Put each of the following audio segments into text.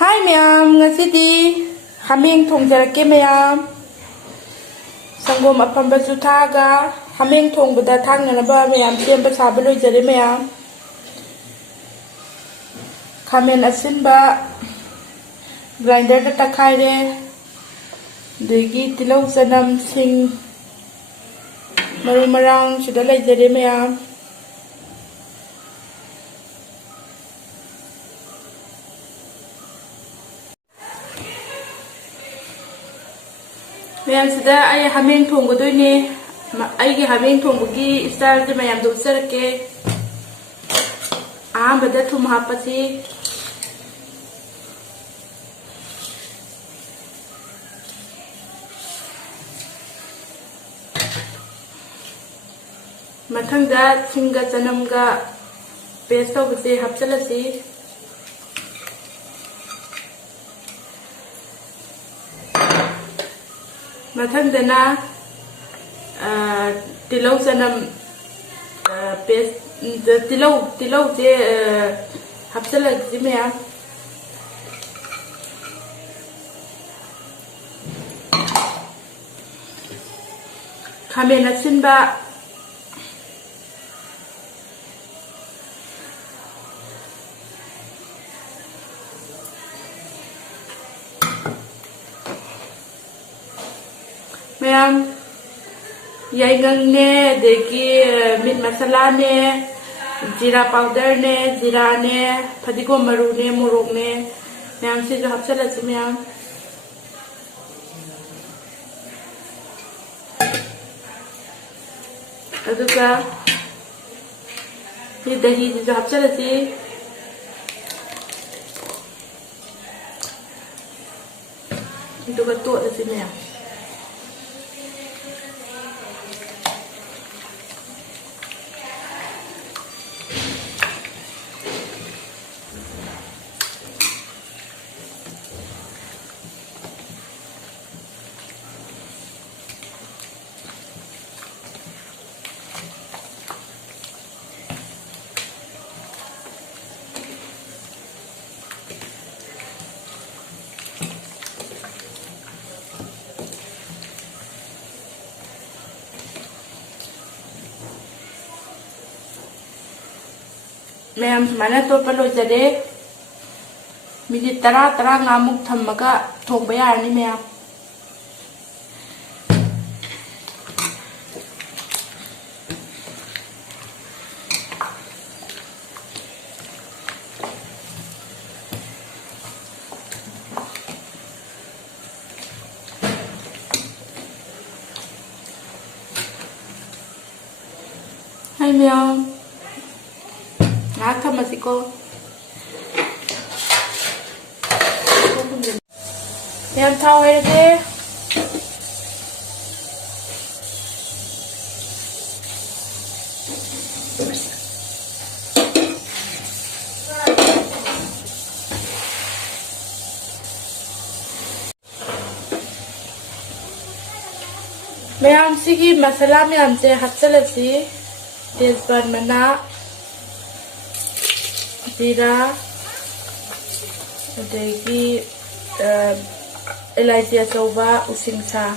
Hi ma'am, ngasidi hameng thongjarake ma'am. Sangom apamba juthaga hameng thongbada thangnanaba ma'am semba saba loijare ma'am. Khamen asinba grinder da takhaire degi tilau sanam sing maru marang sida laijare ma'am. Ma'am sida ay hameng thonggodoine ay gi hameng thongbogi style je ma'am do sarake ahambada thum hapasi mathangda singa chanamga paste tawbase hapchalasi mathangdana tilau chanam paste tilau je hapchalasi ma'am. Khamen asinba ma'am yaigang ne degi meat masala ne jira powder ne jira ne fadigom maru ne morok ne ma'am se jo hapchalasi ma'am. aduga ye dahi jo hapchalasi aduga to lasi ma'am. Ma'am sumana to palo jade minit tara ngamuk thammaga thongba yarani ma'am. Hi ma'am. Ngak masih ko. Ma'am thao hai de. Ma'am sigi masala ma'am je hapchalasi tezpan mana Zira adagi elaichi achauba usingsa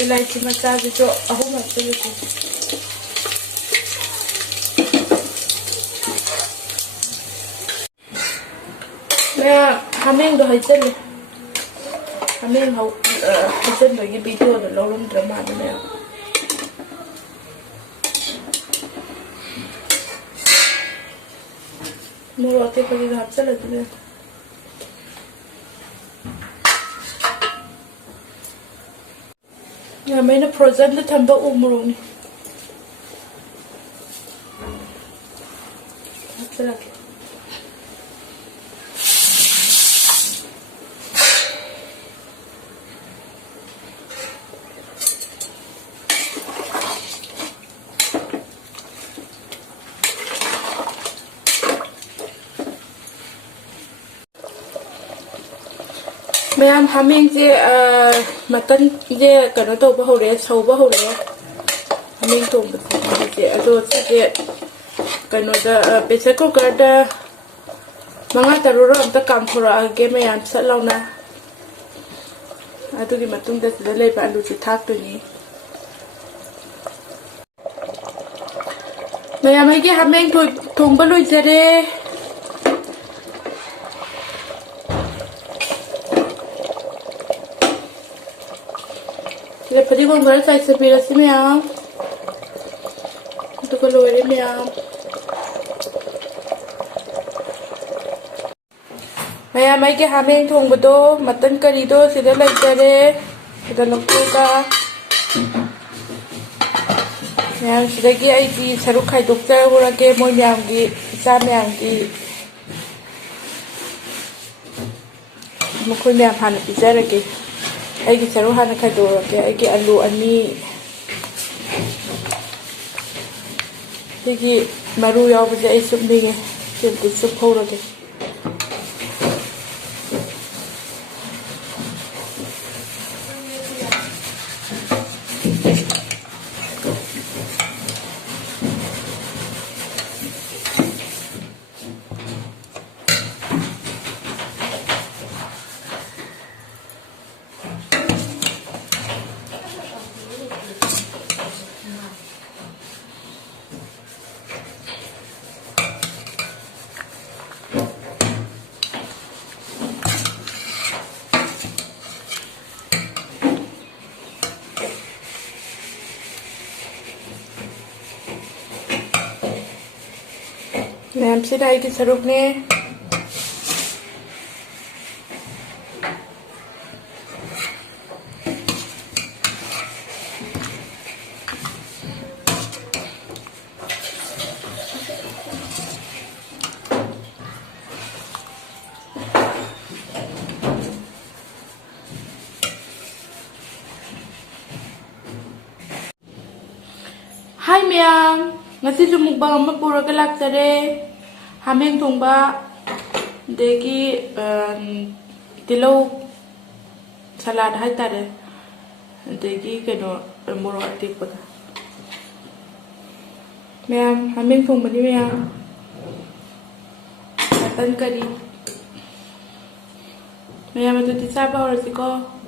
elaichi macha jo ahum hapchalasi ma'am hameng do haichal hameng hau haichal do ye video do lolum drama do ma'am. Morote pagi do hapchal adu ma'am. Ya maina frozen do thamba umurong ni hapchal ꯃꯌꯥꯝ ꯍꯥꯃꯦꯡꯁꯦ ꯃꯇꯟꯁꯦ ꯀꯩꯅꯣ ꯇꯧꯕ ꯍꯧꯔꯦ ꯁꯧꯕ ꯍꯧꯔꯦ ꯍꯥꯃꯦꯡ ꯊꯣꯡꯕꯁꯦ ꯑꯗꯣ ꯁꯤꯁꯦ ꯀꯩꯅꯣꯗ ꯄ꯭ꯔꯦꯁꯔ ꯀꯨꯀꯔꯗ 5-6ꯔꯛ ꯑꯝꯇ ꯀꯥꯝꯊꯣꯔꯛꯑꯒꯦ ꯃꯌꯥꯝ ꯁꯠ ꯂꯥꯎꯅ ꯑꯗꯨꯒꯤ ꯃꯇꯨꯡꯗ ꯁꯤꯗ ꯂꯩꯕ ꯑꯂꯨꯁꯤ ꯊꯥꯛꯇꯣꯏꯅꯤ ꯃꯌꯥꯝ ꯑꯩꯒꯤ ꯍꯥꯃꯦꯡ ꯊꯣꯡꯕ ꯂꯣꯏꯖꯔꯦ sila pwede kong galing kahit sa pilas si Mia. Ito ko lower ni Mia. Maya may kihaming thong budo, matan karido, sila lagdare, sila nagpuka. Maya sila ki ay di saruk kay doktor wala ke mo miyang gi, isa miyang gi. Mukul miyang hanap isa lagi. Ay saruk hanap kay doktor ke ay alu ani. Sige maru yaw ba ay sup ninge, sila sup ho lagi. Ma'am sila ay saruk ni. Hi ma'am, ngasi sumukbang ama pura galak sare. Hameng thongba degi tilau salad hai tare degi keno moro atik pada ma'am hameng thongba ni ma'am matan kari ma'am atu tisaba aur siko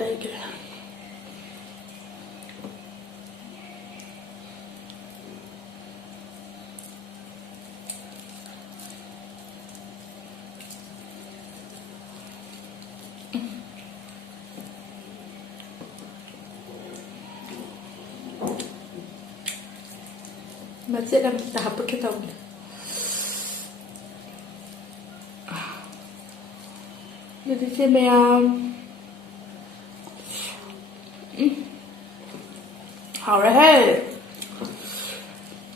Tiger. Masih dalam tahap kita. Jadi saya ma'am. 好了嘿，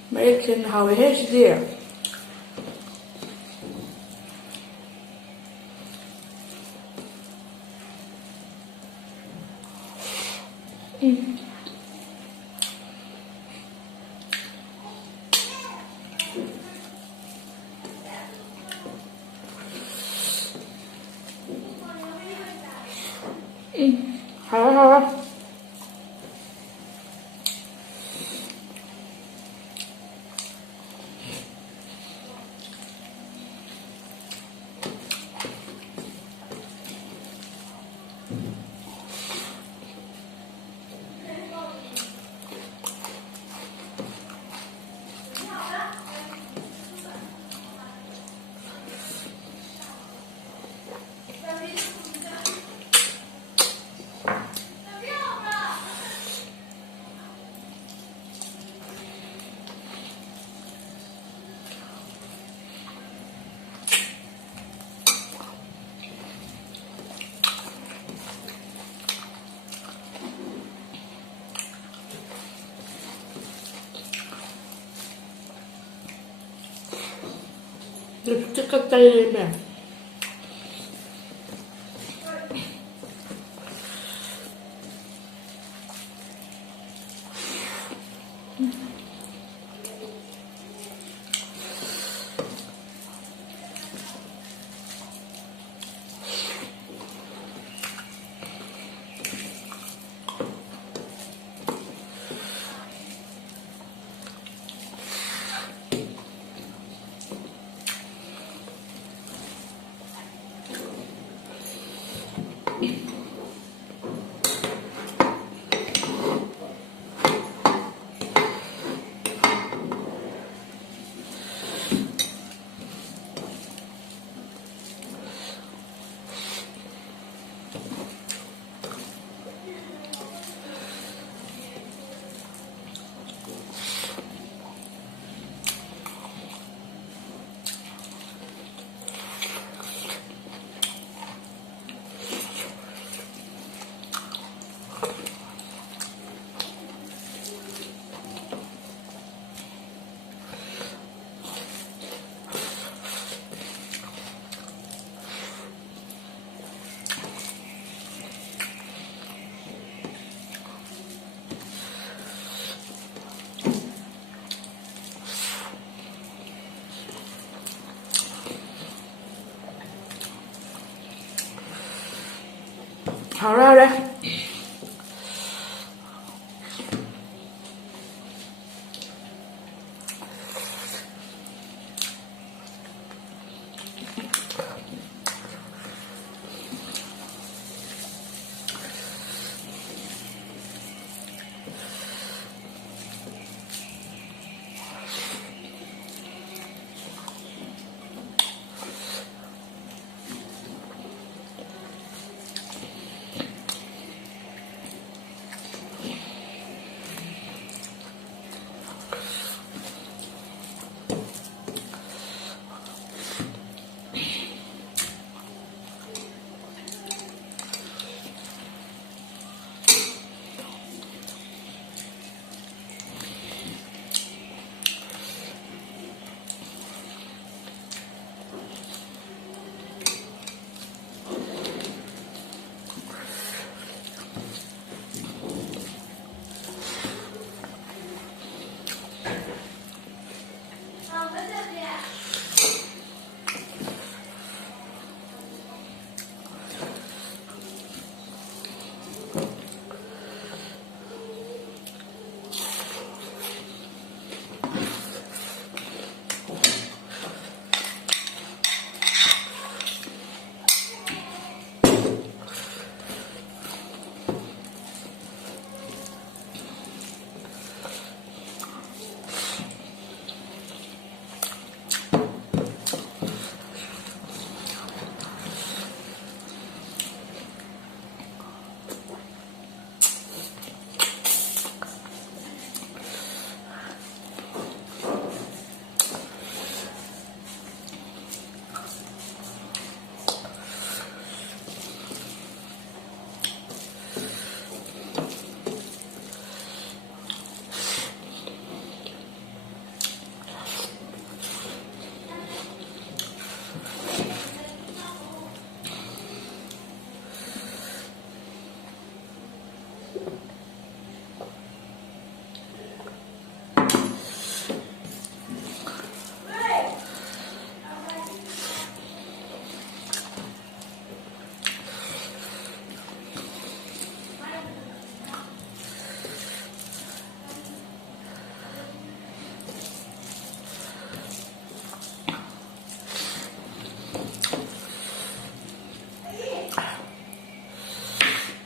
没听好了嘿是的。好了好了。 찌깍 잘리면好了嘞。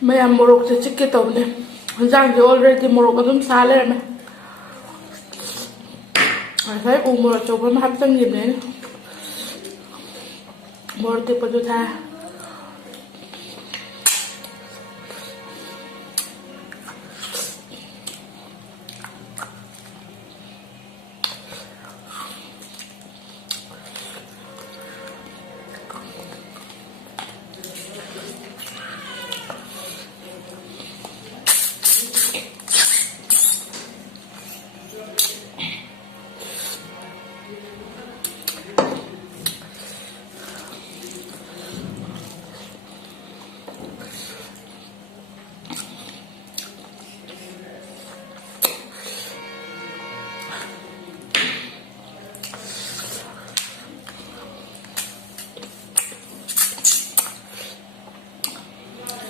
ꯃꯌꯥꯝ ꯃꯣꯔꯣꯛꯁꯦ ꯆꯤꯛꯀꯦ ꯇꯧꯕꯅꯦ ꯍꯤꯟꯖꯥꯡꯁꯦ already ꯃꯣꯔꯣꯛ ꯑꯗꯨꯝ ꯁꯥ ꯂꯩꯔꯝꯃꯦ ꯉꯁꯥꯏ ꯎ ꯃꯣꯔꯣꯛ ꯑꯆꯧꯕ ꯑꯃ ꯍꯥꯞꯆꯟꯈꯤꯕꯅꯦ ꯑꯩꯅ ꯃꯣꯔꯣꯛ ꯇꯦꯛꯄꯁꯨ ꯊꯥꯏ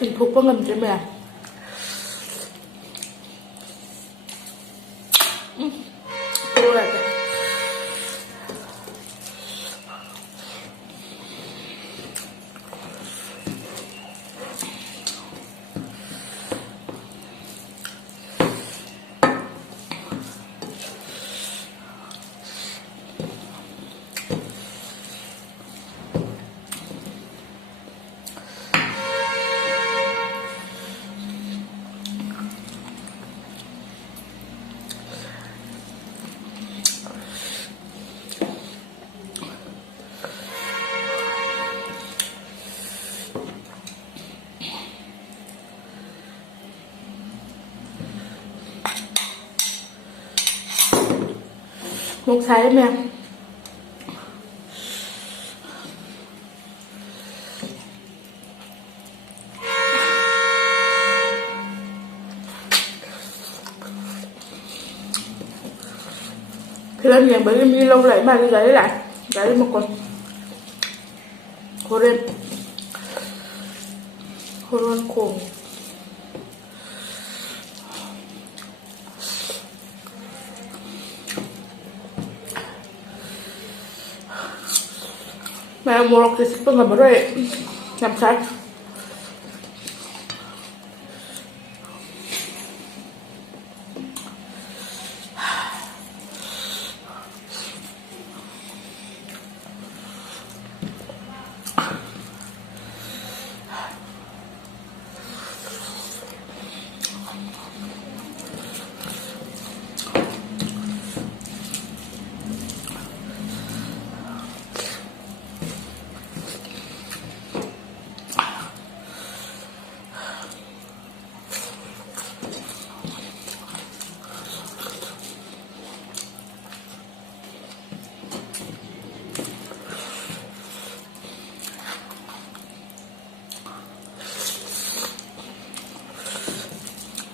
กินทุกพวกเงินใช่ไหมดูอะไรกันมุกใช้ได้ไหมthì làmอย่างbởi mi lâu lại mà đi lấy một con cô lên khổ mà một cái súp ngầm ở đây làm sao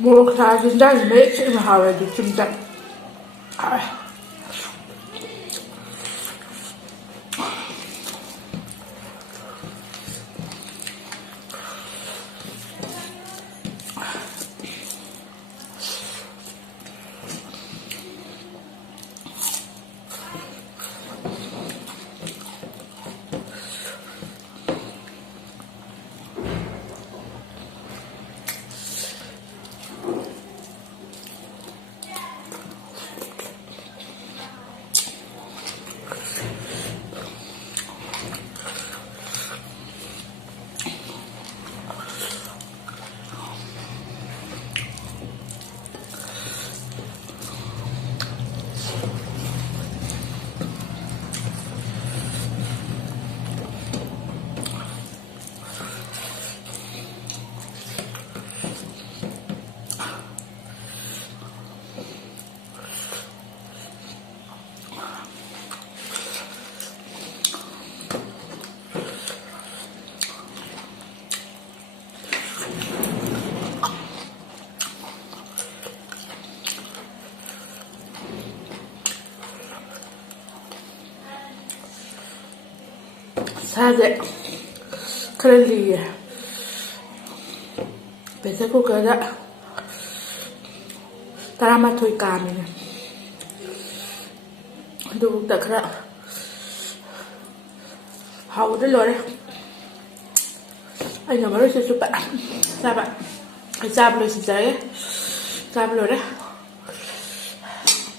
một tháng đến đây mấy chị mà hào là được chim chặt Sade kraliye bete ko kada tarama toy kami du takra how de lore ai no maro se supa saba sablo se jaye sablo re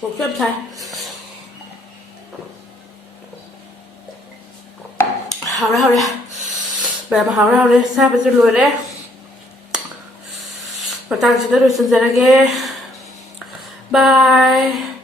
ko chap thai hào đấy bè mà hào đấy sao bây giờ lùi đấy và tăng chỉ tới đôi sân ra ghê bye.